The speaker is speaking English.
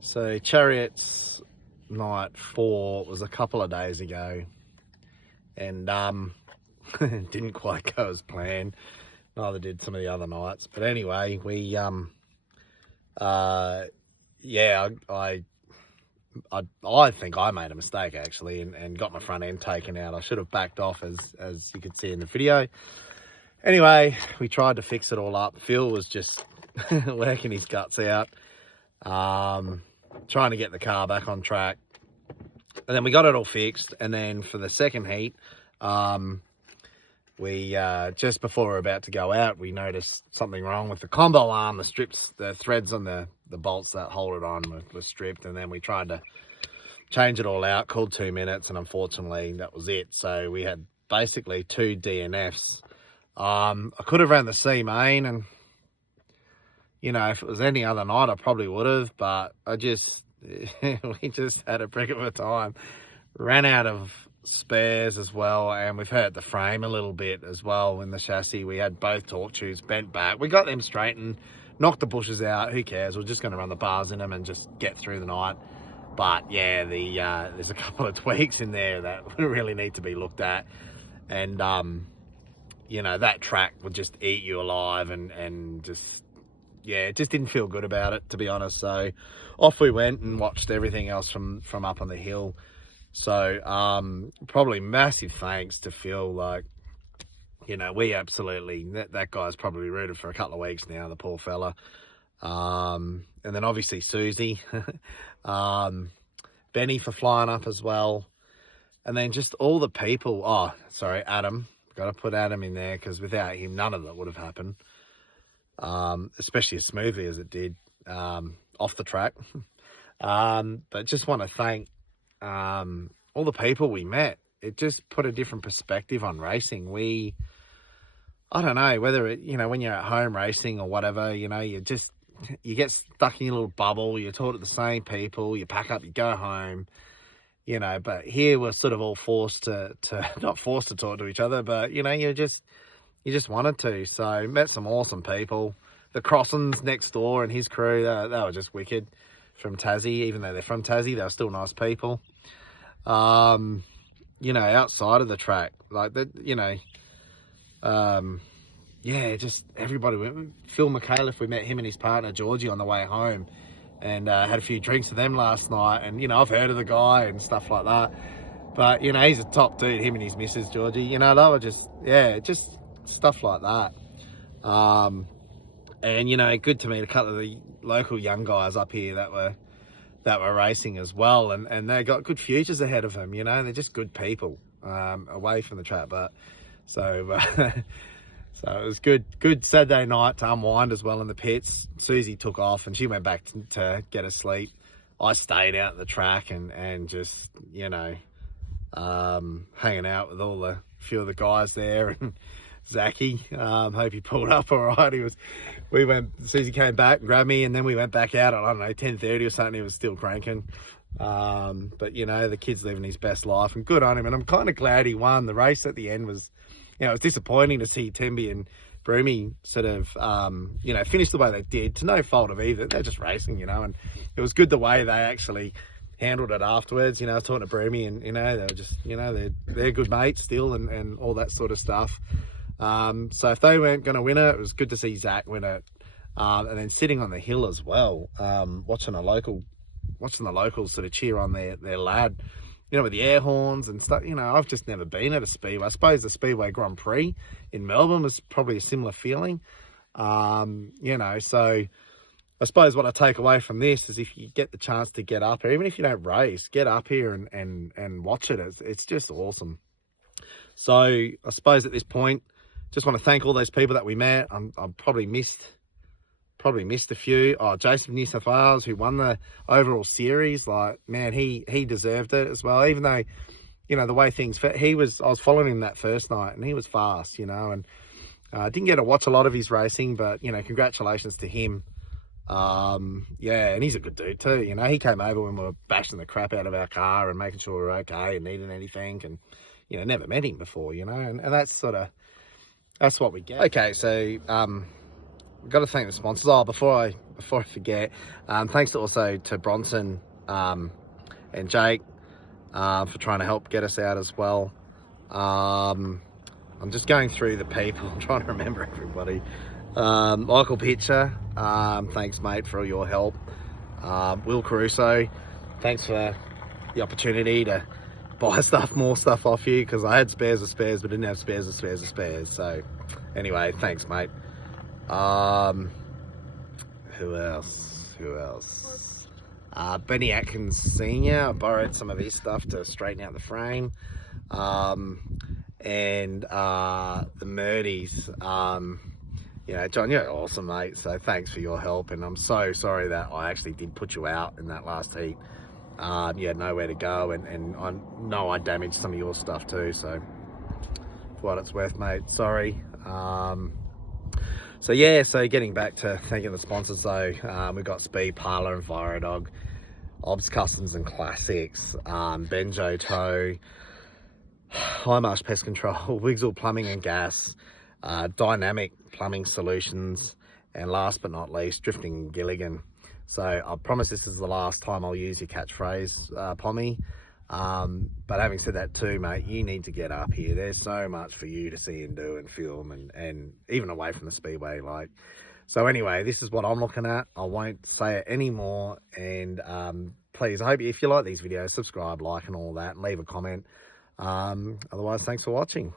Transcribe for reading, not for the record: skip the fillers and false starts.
So Chariots night 4 was a couple of days ago, and didn't quite go as planned. Neither did some of the other nights. But anyway, we yeah, I think I made a mistake actually, and got my front end taken out. I should have backed off, as you could see in the video. Anyway, we tried to fix it all up. Phil was just working his guts out, trying to get the car back on track. And then we got it all fixed. And then for the second heat, we just before we were about to go out, we noticed something wrong with the combo arm. The threads on the bolts that hold it on were stripped. And then we tried to change it all out, called 2 minutes, and unfortunately that was it. So we had basically 2 DNFs. I could have ran the C main, and you know, if it was any other night I probably would have, but we just had a brick of a time. Ran out of spares as well, and we've hurt the frame a little bit as well in the chassis. We had both torque tubes bent back. We got them straightened, knocked the bushes out. Who cares? We're just going to run the bars in them and just get through the night. But yeah, there's a couple of tweaks in there that really need to be looked at, and you know, that track would just eat you alive, and just, yeah, it just didn't feel good about it, to be honest. So off we went and watched everything else from up on the hill. So probably massive thanks to Phil. Like, you know, we absolutely, that guy's probably rooted for a couple of weeks now, the poor fella. And then obviously Susie, Benny for flying up as well. And then just all the people. Oh, sorry, Adam. Got to put Adam in there, because without him, none of that would have happened. Especially as smoothly as it did off the track. But just want to thank all the people we met. It just put a different perspective on racing. I don't know whether it, you know, when you're at home racing or whatever, you know, you get stuck in your little bubble. You're taught to the same people. You pack up, you go home. You know, but here we're sort of all forced to not forced to talk to each other, but you know, you just wanted to. So met some awesome people. The Crossons next door and his crew, they were just wicked from Tassie. Even though they're from Tassie, they were still nice people. You know, outside of the track, like that, you know, yeah, just everybody went. Phil McAuliffe, we met him and his partner Georgie on the way home, and had a few drinks with them last night. And you know, I've heard of the guy and stuff like that, but you know, he's a top dude, him and his missus Georgie. You know, they were just, yeah, just stuff like that. And you know, good to meet a couple of the local young guys up here that were racing as well, and they got good futures ahead of them. You know, they're just good people away from the track. But so so it was good Saturday night to unwind as well in the pits. Susie took off and she went back to get a sleep. I stayed out at the track and just, you know, hanging out with a few of the guys there, and Zachy, hope he pulled up all right. Susie came back and grabbed me, and then we went back out at, I don't know, 10:30 or something. He was still cranking. But you know, the kid's living his best life, and good on him. And I'm kind of glad he won. The race at the end was, you know, it was disappointing to see Temby and Broomy sort of, you know, finish the way they did, to no fault of either. They're just racing, you know, and it was good the way they actually handled it afterwards. You know, talking to Broomy, and you know, they were just, you know, they're good mates still, and all that sort of stuff. So if they weren't going to win it was good to see Zach win it. And then sitting on the hill as well, watching the locals sort of cheer on their lad, you know, with the air horns and stuff. You know, I've just never been at a Speedway. I suppose the Speedway Grand Prix in Melbourne was probably a similar feeling. You know, so I suppose what I take away from this is, if you get the chance to get up here, even if you don't race, get up here and watch it. It's just awesome. So I suppose at this point, just want to thank all those people that we met. I've probably missed a few. Oh, Jason from New South Wales, who won the overall series. Like, man, he deserved it as well. Even though, you know, the way things, I was following him that first night, and he was fast, you know, and I didn't get to watch a lot of his racing, but, you know, congratulations to him. Yeah, and he's a good dude too. You know, he came over when we were bashing the crap out of our car and making sure we were okay and needing anything, and, you know, never met him before, you know, and that's what we get. Okay, so we've got to thank the sponsors. Oh, before before I forget, thanks also to Bronson and Jake for trying to help get us out as well. I'm just going through the people. I'm trying to remember everybody. Michael Pitcher, thanks mate for all your help. Will Caruso, thanks for the opportunity to buy more stuff off you, because I had spares of spares but didn't have spares of spares of spares. So anyway, thanks mate. Who else? Benny Atkins Senior, I borrowed some of his stuff to straighten out the frame. And the Murdies, you know, John, you're awesome mate, so thanks for your help, and I'm so sorry that I actually did put you out in that last heat. You had nowhere to go, and I know I damaged some of your stuff too, so for what it's worth mate, sorry. So yeah, so getting back to thanking the sponsors though, we've got Speed Parlour and Virodog, Obs Customs and Classics, Benjo Tow, High Marsh Pest Control, Wigzell Plumbing and Gas, Dynamic Plumbing Solutions, and last but not least, Drifting Gilligan. So I promise this is the last time I'll use your catchphrase, Pommy. But having said that too, mate, you need to get up here. There's so much for you to see and do and film, and even away from the speedway. Like, so anyway, this is what I'm looking at. I won't say it anymore. And please, I hope if you like these videos, subscribe, like, and all that, and leave a comment. Otherwise, thanks for watching.